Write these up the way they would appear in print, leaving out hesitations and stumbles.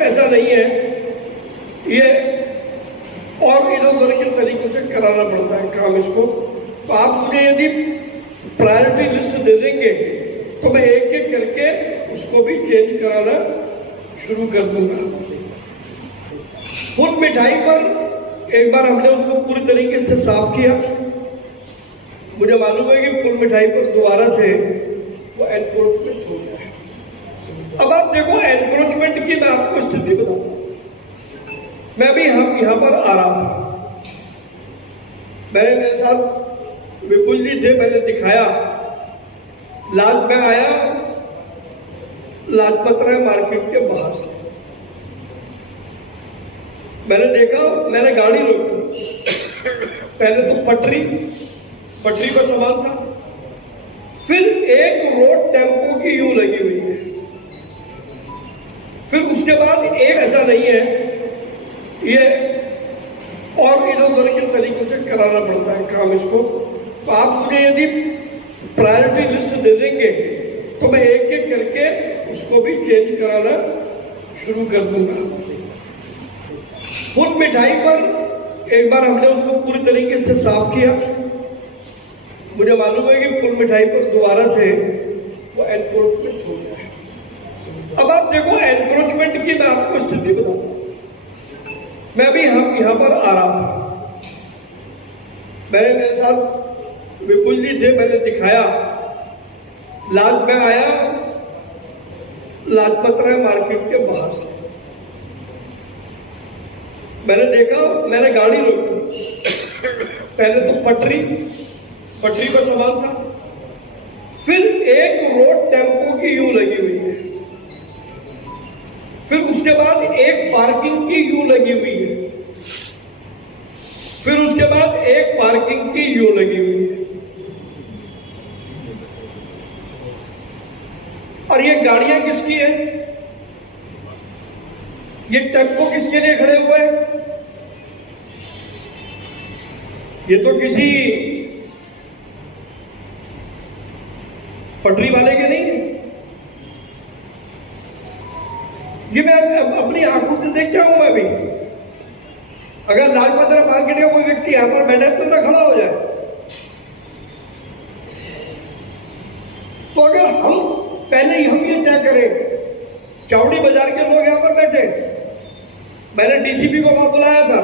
ऐसा नहीं है, ये और इधर उधर के तरीके से कराना पड़ता है काम इसको। तो आप मुझे यदि प्रायोरिटी लिस्ट दे देंगे तो मैं एक एक करके उसको भी चेंज कराना शुरू कर दूंगा। फुल मिठाई पर एक बार हमने उसको पूरी तरीके से साफ किया। मुझे मालूम है कि फुल मिठाई पर दोबारा से वो एनक्रोचमेंट हो गया है। अब आप देखो एनक्रोचमेंट की मैं आपको स्थिति बताता हूं। मैं अभी हम यहां पर आ रहा था, मेरे साथ विपुल जी थे, मैंने दिखाया मैं आया लाजपत राय मार्केट के बाहर से, मैंने देखा, मैंने गाड़ी रोकी। पहले तो पटरी पर सामान था, फिर एक रोड टेम्पो की यूं लगी हुई है, फिर उसके बाद एक ऐसा नहीं है, ये और इधर उधर के तरीके से कराना पड़ता है काम इसको। तो आप मुझे यदि प्रायोरिटी लिस्ट दे देंगे तो मैं एक एक करके उसको भी चेंज कराना शुरू कर दूंगा। फुल मिठाई पर एक बार हमने उसको पूरी तरीके से साफ किया। मुझे मालूम है कि फुल मिठाई पर दोबारा से वो एनक्रोचमेंट हो गया है। अब आप देखो एनक्रोचमेंट की मैं आपको स्थिति बताता हूं। मैं अभी हम यहां पर आ रहा था, मेरे साथ विपुल जी थे, मैंने दिखाया मैं आया लाजपत राय मार्केट के बाहर से, मैंने देखा, मैंने गाड़ी रोकी। पहले तो पटरी पर सामान था, फिर एक रोड टेम्पो की यूं लगी हुई है, फिर उसके बाद एक पार्किंग की यूं लगी हुई है, फिर उसके बाद एक पार्किंग की यूं लगी हुई है। और ये गाड़ियां किसकी है? ये टेम्पो किसके लिए खड़े हुए हैं? ये तो किसी पटरी वाले के नहीं है। ये मैं अपनी आंखों से देख क्या हूं। मैं अभी अगर लाजपत राय मार्केट का कोई व्यक्ति यहां पर बैठा है तो ना खड़ा हो जाए। तो अगर हम पहले ही हम ये तय करें, चावड़ी बाजार के लोग यहां पर बैठे, मैंने डीसीपी को वहां बुलाया था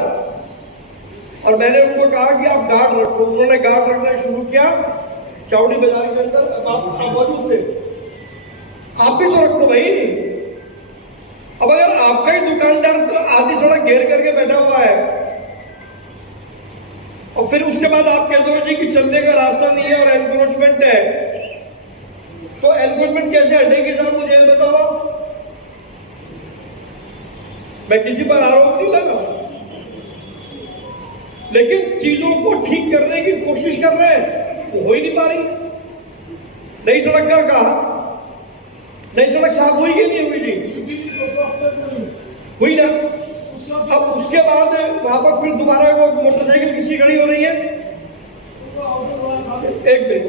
और मैंने उनको कहा कि आप गार्ड रखो। उन्होंने गार्ड रखना शुरू किया चावड़ी बाजार के अंदर। आप मौजूद थे, आप भी तो रखो भाई। अब अगर आपका ही दुकानदार तो आधी सड़क घेर करके बैठा हुआ है और फिर उसके बाद आप कहते हो जी कि चलने का रास्ता नहीं है और एनक्रोचमेंट है, तो एनक्रोचमेंट कैसे हटेगी सर? मुझे बताओ। मैं किसी पर आरोप नहीं लगा, लेकिन चीजों को ठीक करने की कोशिश कर रहे हैं, वो हो ही नहीं पा रही। नई सड़क का कहा, नई सड़क साफ हुई कि नहीं हुई जी? हुई ना। अब उसके बाद वहां पर फिर दोबारा वो मोटरसाइकिल किसी खड़ी हो रही है, एक मिनट,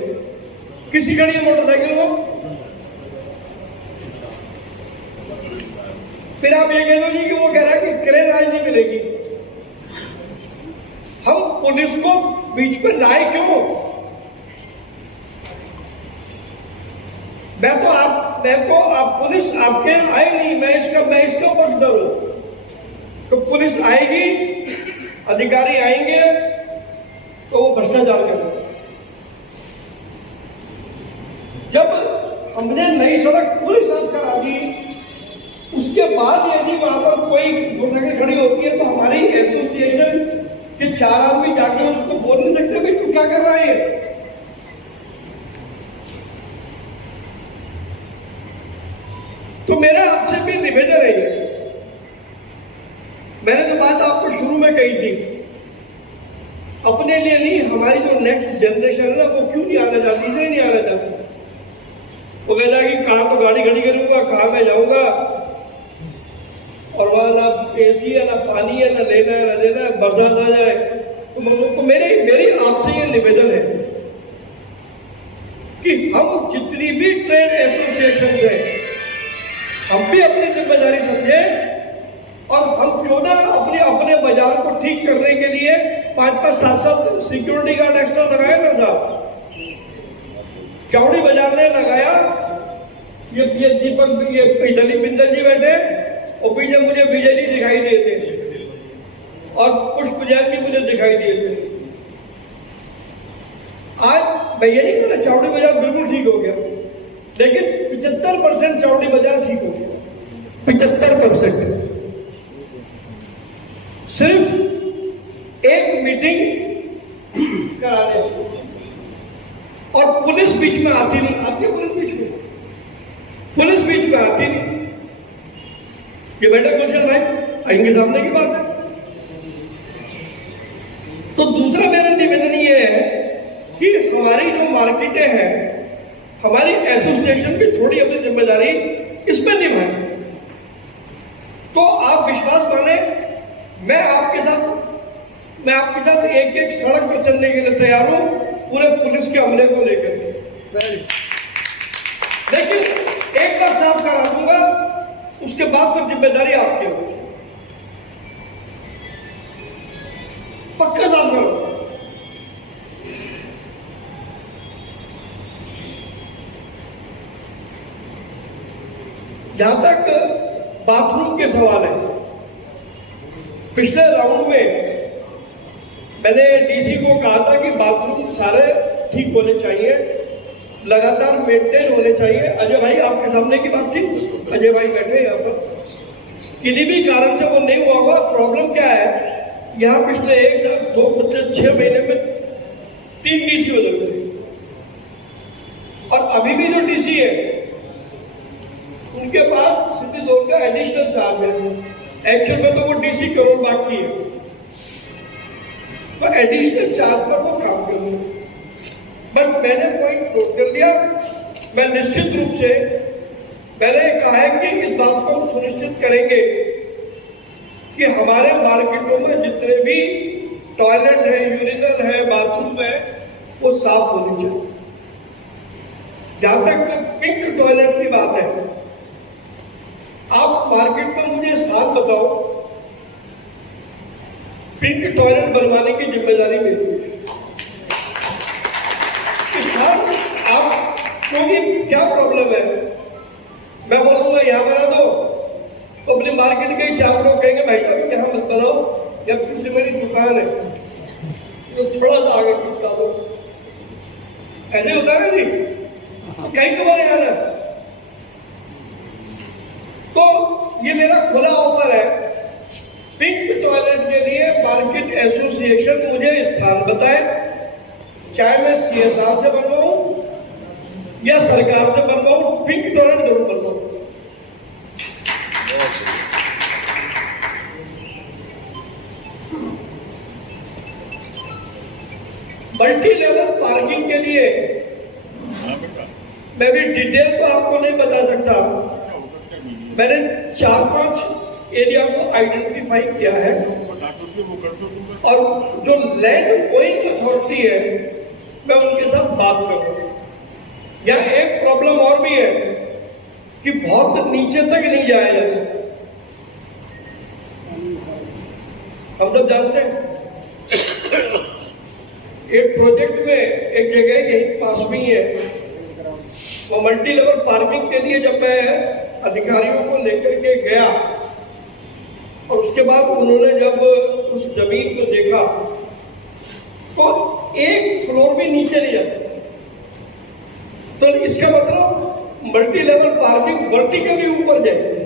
किसी खड़ी है मोटरसाइकिल वो? फिर आप ये कह दो जी कि वो कह रहा है कि क्रेन आज नहीं मिलेगी। हम पुलिस को बीच में लाए क्यों? मैं तो आप पुलिस आपके आए नहीं, मैं इसका पक्षधर हूं। तो पुलिस आएगी, अधिकारी आएंगे तो वो भ्रष्टाचार करेंगे। जब हमने नई सड़क पूरी साफ करा दी, उसके बाद यदि वहां पर कोई मोटरसाइकिल खड़ी होती है तो हमारी एसोसिएशन के 4 आदमी जाके उसको बोल नहीं सकते भाई तू क्या कर रहा है? तो मेरा आपसे भी निवेदन है, मैंने तो बात आपको शुरू में कही थी, अपने लिए नहीं, हमारी जो नेक्स्ट जनरेशन है ना, वो क्यों नहीं आना चाहती, इधर नहीं आना चाहती। वो कहता है कि कहां तो गाड़ी खड़ी करूंगा, कहां मैं जाऊंगा, और वहां ना एसी है, ना पानी है, ना लेना है, ना देना है, बरसात आ जाए तो मेरी आपसे ये निवेदन है कि हम जितनी भी ट्रेड एसोसिएशन है, हम भी अपनी जिम्मेदारी समझे ठीक करने के लिए 5-5, 7-7 सिक्योरिटी गार्ड एक्स्ट्रा लगाए ना साहब। चौड़ी बाजार ने लगाया, ये दीपक, ये दिलीप बिंदल जी बैठे और पीछे मुझे विजय जी दिखाई देते और पुष्प जैन भी मुझे दिखाई दिए थे। आज मैं ये नहीं कह रहा चौड़ी बाजार बिल्कुल ठीक हो गया, लेकिन 75% चौड़ी बाजार ठीक हो गया। 75% सिर्फ एक मीटिंग कराने से। और पुलिस बीच में आती नहीं, आती है पुलिस बीच में, पुलिस बीच में आती नहीं। ये बेटा गुलशन भाई आएंगे, सामने की बात है। तो दूसरा मेरा निवेदन ये है कि हमारी जो मार्केटें हैं, हमारी एसोसिएशन भी थोड़ी अपनी जिम्मेदारी इसमें निभाए। तो आप विश्वास माने, मैं आपके साथ एक एक सड़क पर चलने के लिए तैयार हूं, पूरे पुलिस के हमले को लेकर के। लेकिन एक बार साफ करा दूंगा, उसके बाद फिर जिम्मेदारी आपकी होगी। पक्का साफ करो। जहां तक बाथरूम के सवाल है, पिछले राउंड में मैंने डीसी को कहा था कि बाथरूम सारे ठीक होने चाहिए, लगातार मेंटेन होने चाहिए। अजय भाई आपके सामने की बात थी, अजय भाई बैठे यहाँ पर, किसी भी कारण से वो नहीं हुआ होगा। प्रॉब्लम क्या है, यहाँ पिछले 1 साल 6 महीने में 3 डीसी बदल गए, और अभी भी जो डीसी है उनके पास सिटी जोन का एडिशनल चार्ज है। एक्चुअल में तो वो डीसी करोड़ बाकी है, तो एडिशनल चार्ज पर वो काम करेंगे। बट मैंने पॉइंट नोट कर लिया। मैं निश्चित रूप से मैंने कहा है कि इस बात को हम सुनिश्चित करेंगे कि हमारे मार्केटों में जितने भी टॉयलेट है, यूरिनल है, बाथरूम है, वो साफ होने चाहिए। जहां तक पिंक टॉयलेट की बात है, आप मार्केट में मुझे स्थान बताओ, पिंक टॉयलेट बनवाने की जिम्मेदारी मेरी है। आप, क्योंकि क्या प्रॉब्लम है, मैं बोलूंगा यहां बना दो, तो अपनी मार्केट के 4 लोग कहेंगे भाई साहब यहां मत बनाओ, या फिर से मेरी दुकान है तो थोड़ा सा आगे खिसका दो। ऐसे होता है ना जी, कहीं तो बने आना। तो ये मेरा खुला ऑफर है, पिंक टॉयलेट के लिए मार्केट एसोसिएशन मुझे स्थान बताए, चाहे मैं सीएसआर से बनवाऊं या सरकार से बनवाऊं, पिंक टॉयलेट जरूर बनवाऊं। मल्टी लेवल पार्किंग के लिए मैं भी डिटेल तो आपको नहीं बता सकता, मैंने 4-5 एरिया को आइडेंटिफाई किया है, और जो लैंड ओइंग अथॉरिटी है मैं उनके साथ बात करूंगा। यहाँ एक प्रॉब्लम और भी है कि बहुत नीचे तक नहीं जाया जा सकता, हम सब जानते हैं। एक प्रोजेक्ट में एक जगह यही पास में ही है, वो मल्टी लेवल पार्किंग के लिए जब मैं अधिकारियों को लेकर के गया और उसके बाद उन्होंने जब उस जमीन को देखा तो एक फ्लोर भी नीचे नहीं जाता। तो इसका मतलब मल्टी लेवल पार्किंग वर्टिकली ऊपर जाएगी।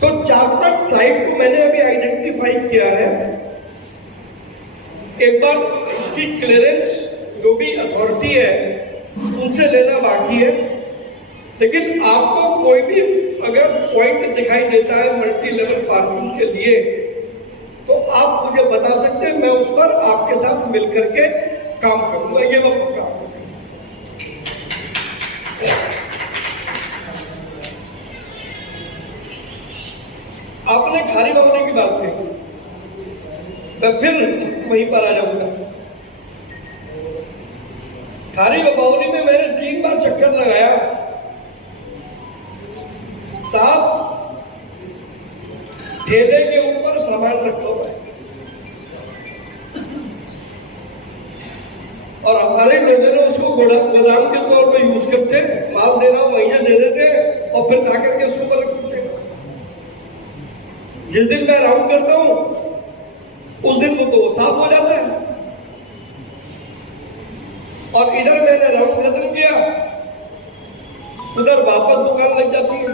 तो 4-5 साइट को मैंने अभी आइडेंटिफाई किया है। एक बार इसकी क्लियरेंस जो भी अथॉरिटी है उनसे लेना बाकी है, लेकिन आपको कोई भी अगर पॉइंट दिखाई देता है मल्टी लेवल पार्किंग के लिए तो आप मुझे बता सकते हैं, मैं उस पर आपके साथ मिलकर के काम करूंगा, ये मैं पक्का। आपने खारी बावली की बात कही, मैं फिर वहीं पर आ जाऊंगा। खारी बावली में मैंने 3 बार चक्कर लगाया साहब, ठेले के ऊपर सामान रखा हुआ है और हमारे लोगों ने उसको गोदाम के तौर पर यूज करते, माल दे रहा हो वहीं से दे देते और फिर ला करके उसको ऊपर रख देते। जिस दिन मैं राउंड करता हूं उस दिन वो तो साफ हो जाता है और इधर मैंने राउंड खत्म किया, उधर वापस दुकान लग जाती है।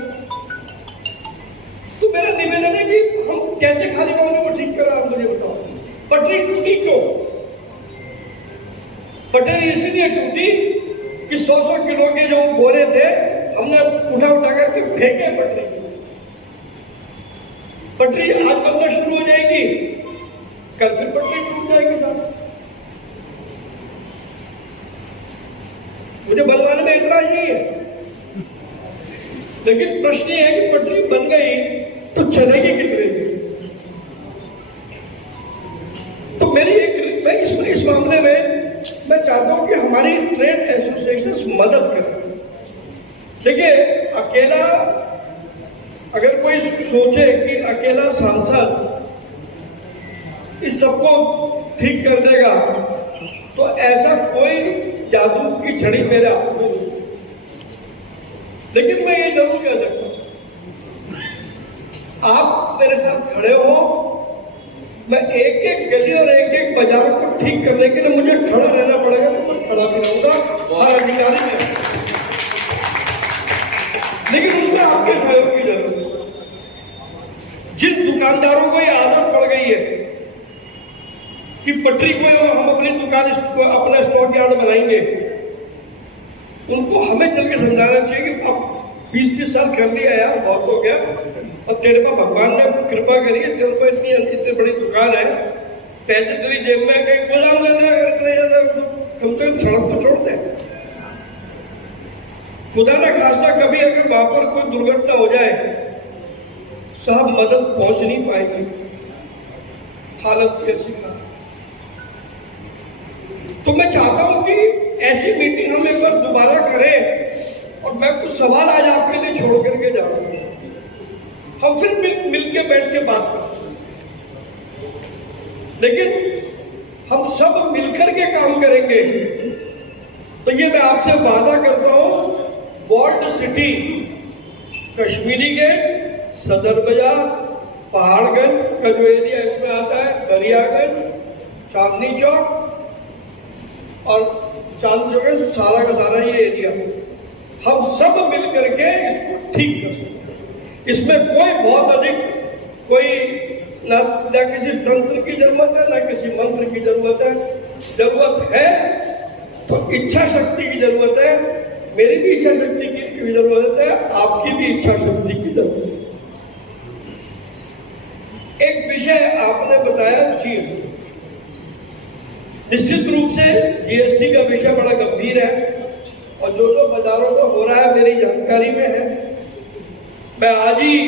तो मेरा निवेदन है कि हम कैसे खाली मामले को ठीक कर रहे हैं, मुझे बताओ। पटरी टूटी क्यों? पटरी इसलिए टूटी कि 100-100 किलो के जो बोरे थे हमने उठा करके फेंके पटरी। पटरी आज बनना शुरू हो जाएगी, कल फिर पटरी टूट जाएगी साहब। मुझे बनवाने में इतराज नहीं है, लेकिन प्रश्न ये है कि पटरी बन गई तो चलेगी कितने दिन? तो मैं इस मामले में मैं चाहता हूं कि हमारी ट्रेड एसोसिएशन मदद करें। देखिए, अकेला अगर कोई सोचे कि अकेला सांसद इस सबको ठीक कर देगा तो ऐसा कोई जादू की छड़ी मेरे हाथ में नहीं। लेकिन मैं ये जरूर कह सकता हूं, आप मेरे साथ खड़े हो, मैं एक एक गली और एक एक बाजार को ठीक करने के लिए मुझे खड़ा रहना पड़ेगा, तो मैं खड़ा भी रहूंगा हर अधिकारी में, लेकिन उसमें आपके सहयोग की जरूरत है। जिन दुकानदारों को ये आदत पड़ गई है कि पटरी को हम अपनी दुकान अपना स्टॉक यार्ड बनाएंगे, उनको हमें चल के समझाना चाहिए कि अब 20 साल कर लिया यार, बहुत हो गया, और तेरे पर भगवान ने कृपा करी है, तेरे पर इतनी बड़ी दुकान है, पैसे तेरी जेब में, कहीं गोदाम लेने अगर इतना ज्यादा कम से कम सड़क तो छोड़ दे। खुदा ना खास्ता कभी अगर वहां पर कोई दुर्घटना हो जाए, साहब मदद पहुंच नहीं पाएगी, हालत कैसी खराब। तो मैं चाहता हूं कि ऐसी मीटिंग हम एक बार दोबारा करें, और मैं कुछ सवाल आज आपके लिए छोड़ करके जा रहा हूं, हम फिर मिल के बैठ के बात कर सकते हैं, लेकिन हम सब मिलकर के काम करेंगे। तो ये मैं आपसे वादा करता हूं, वर्ल्ड सिटी, कश्मीरी गेट, सदर बाजार, पहाड़गंज का जो एरिया इसमें आता है, दरियागंज, चांदनी चौक और चांदनी चौक है सारा का सारा ये एरिया, हम सब मिलकर के इसको ठीक कर सकते हैं। इसमें कोई बहुत अधिक कोई ना किसी तंत्र की जरूरत है, ना किसी मंत्र की जरूरत है। जरूरत है तो इच्छा शक्ति की जरूरत है, मेरी भी इच्छा शक्ति की जरूरत है, आपकी भी इच्छा शक्ति की जरूरत है। एक विषय आपने बताया जीएसटी, निश्चित रूप से जीएसटी का विषय बड़ा गंभीर है और जो बाजारों में हो रहा है मेरी जानकारी में है। मैं आज ही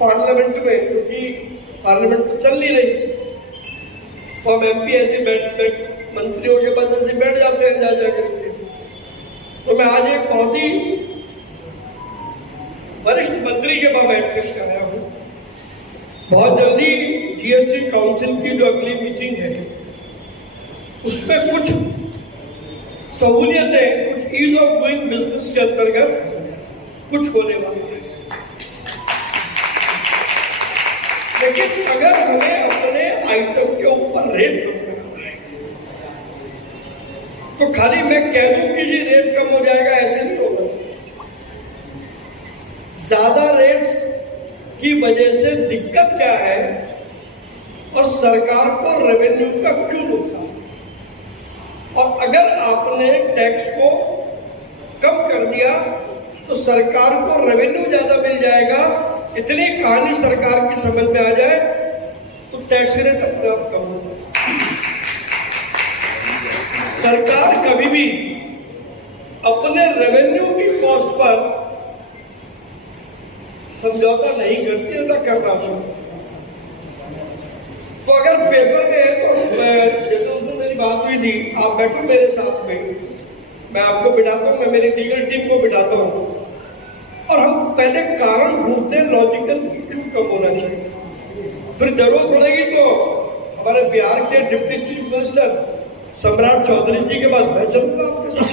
पार्लियामेंट में, क्योंकि पार्लियामेंट तो चल नहीं रही, तो हम एमपी ऐसे बैठ मंत्रियों के बदल से बैठ जाते हैं जा करके। तो मैं आज एक बहुत ही वरिष्ठ मंत्री के पास बैठ कर आया हूं। बहुत जल्दी जीएसटी काउंसिल की जो अगली मीटिंग है उसमें कुछ सहूलियतें, कुछ ईज ऑफ डूइंग बिजनेस के अंतर्गत कुछ होने वाली है। लेकिन अगर हमें अपने आइटम के ऊपर रेट कम करना है तो खाली मैं कह दूं कि ये रेट कम हो जाएगा, ऐसे नहीं होगा। ज्यादा रेट की वजह से दिक्कत क्या है और सरकार को रेवेन्यू का क्यों नुकसान, और अगर आपने टैक्स को कम कर दिया तो सरकार को रेवेन्यू ज्यादा मिल जाएगा। इतनी कहानी सरकार की समझ में आ जाए तो टैक्स रेट अपने आप कम हो जाए। सरकार कभी भी अपने रेवेन्यू की कॉस्ट पर समझौता नहीं करती है, ना करना चाहिए। तो अगर पेपर में है तो जैसे उसमें मेरी बात हुई थी, आप बैठो मेरे साथ में, मैं आपको बिठाता हूं, मैं मेरी लीगल टीम को बिठाता हूं और हम पहले कारण ढूंढते हैं लॉजिकल क्यों कम होना चाहिए, फिर जरूरत पड़ेगी तो हमारे बिहार के डिप्टी चीफ मिनिस्टर सम्राट चौधरी जी के पास मैं चलूंगा आपके साथ।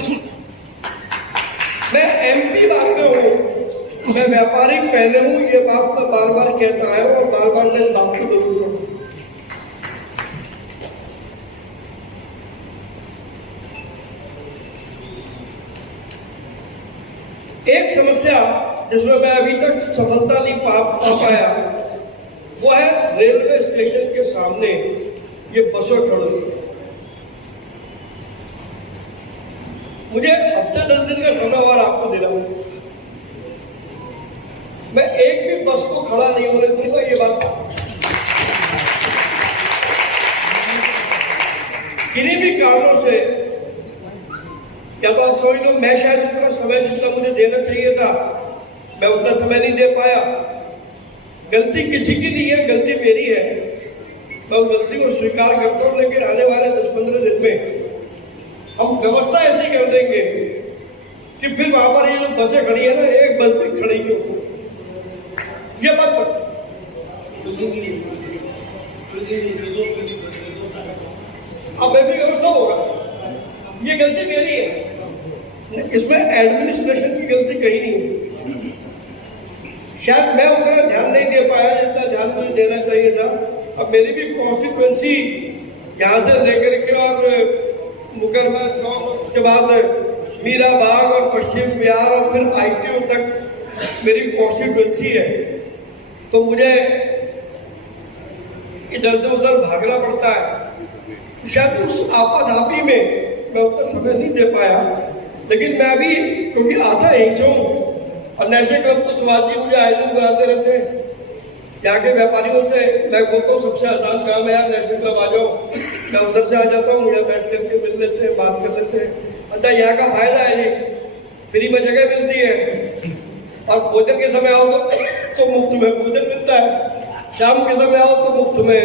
मैं एमपी बाद में हूं, मैं व्यापारी पहले हूं, ये बात मैं बार बार कहता आया हूं और बार बार मैं बात को जरूर करूं। एक समस्या जिसमें मैं अभी तक सफलता नहीं पा पाया वो है रेलवे स्टेशन के सामने ये बसें खड़ी हुई। मुझे हफ्ते 10 दिन का समय और आपको दे रहा हूं, मैं एक भी बस को खड़ा नहीं होने दूंगा। ये बात किन्हीं भी कारणों से, या तो आप समझ लो मैं शायद उतना समय जितना मुझे देना चाहिए था मैं उतना समय नहीं दे पाया। गलती किसी की नहीं है, गलती मेरी है, मैं उस गलती को स्वीकार करता हूं। लेकिन आने वाले 10-15 दिन में हम व्यवस्था ऐसी कर देंगे कि फिर वहां पर ये जो बसें खड़ी है ना, एक बस भी खड़ी नहीं होगी। ये बात अब मैं भी सब होगा, ये गलती मेरी है, इसमें एडमिनिस्ट्रेशन की गलती कहीं नहीं है। शायद मैं उतना ध्यान नहीं दे पाया जितना ध्यान मुझे देना चाहिए था। अब मेरी भी कॉन्स्टिट्यूएंसी यहाँ से लेकर के और मुकरमा चौक, उसके बाद मीरा बाग और पश्चिम बिहार और फिर आईटीओ तक मेरी कॉन्स्टिट्यूएंसी है, तो मुझे इधर से उधर भागना पड़ता है। शायद उस आपाधापी में मैं उतना समय नहीं दे पाया, लेकिन मैं अभी क्योंकि आता यहीं से हूँ और नशे क्लब तो शिवाजी मुझे आयोजन कराते रहते हैं। यहाँ के व्यापारियों से मैं बोलता हूँ सबसे आसान काम है यार, नशे क्लब आ जाओ, मैं उधर से आ जाता हूँ, यहाँ बैठ करके मिल लेते हैं, बात कर लेते हैं। अच्छा यहाँ का फायदा है जी, फ्री में जगह मिलती है और भोजन के समय आओ तो मुफ्त में भोजन मिलता है, शाम के समय आओ तो मुफ्त में।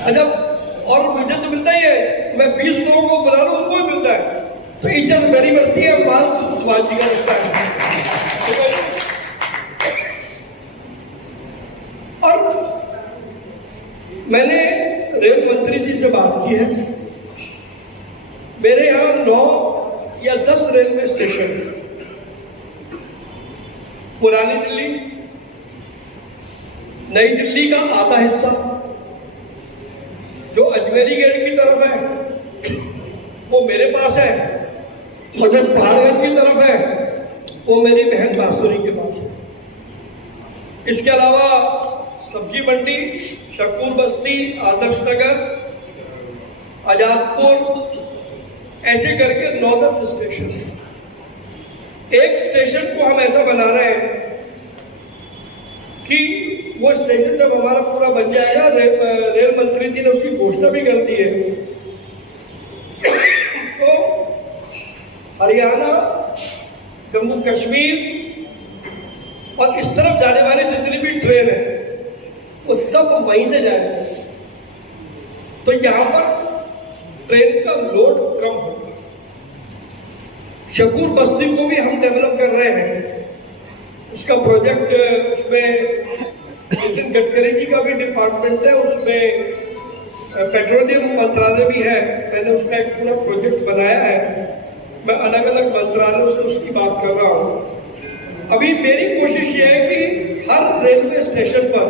अच्छा और भोजन तो मिलता ही है, मैं 20 लोगों को बुला लूं उनको भी मिलता है, तो इज्जत मेरी बढ़ती है, माल शिवाजी का लगता है। और मैंने रेल मंत्री जी से बात की है, मेरे यहां 9 या 10 रेलवे स्टेशन है। पुरानी दिल्ली, नई दिल्ली का आधा हिस्सा जो अजमेरी गेट की तरफ है वो मेरे पास है, और जो पहाड़गंज की तरफ है वो मेरी बहन बांसुरी के पास है। इसके अलावा सब्जी मंडी, शकूर बस्ती, आदर्श नगर, आजादपुर, ऐसे करके 9-10 स्टेशन है। एक स्टेशन को हम ऐसा बना रहे हैं कि वो स्टेशन जब हमारा पूरा बन जाएगा, रेल मंत्री जी ने उसकी घोषणा भी कर दी है, तो हरियाणा, जम्मू कश्मीर और इस तरफ जाने वाली जितनी भी ट्रेन है वो सब वहीं से जाएगा, तो यहां पर ट्रेन का लोड कम होगा। शकूर बस्ती को भी हम डेवलप कर रहे हैं, उसका प्रोजेक्ट, उसमें नितिन गडकरी जी का भी डिपार्टमेंट है, उसमें पेट्रोलियम मंत्रालय भी है, मैंने उसका एक पूरा प्रोजेक्ट बनाया है। मैं अलग अलग मंत्रालयों से उसकी बात कर रहा हूं। अभी मेरी कोशिश ये है कि हर रेलवे स्टेशन पर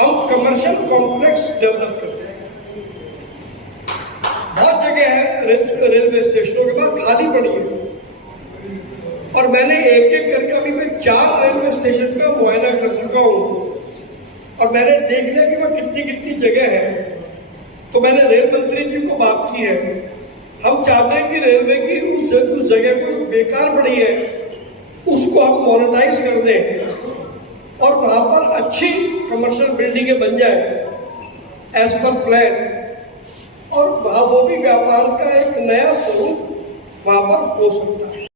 हम कमर्शियल कॉम्प्लेक्स डेवलप करते हैं। बहुत जगह है रेलवे स्टेशनों के बाद खाली पड़ी है, और मैंने एक एक करके अभी मैं 4 रेलवे स्टेशन का मुआयना कर चुका हूं, और मैंने देख लिया कि वह कितनी जगह है। तो मैंने रेल मंत्री जी को बात की है, हम चाहते हैं कि रेलवे की उस जगह को जो बेकार पड़ी है उसको हम मोनेटाइज कर दें और वहां पर अच्छी कमर्शियल बिल्डिंगें बन जाए एज पर प्लान, और वहां वो भी व्यापार का एक नया स्वरूप वहां पर हो सकता है।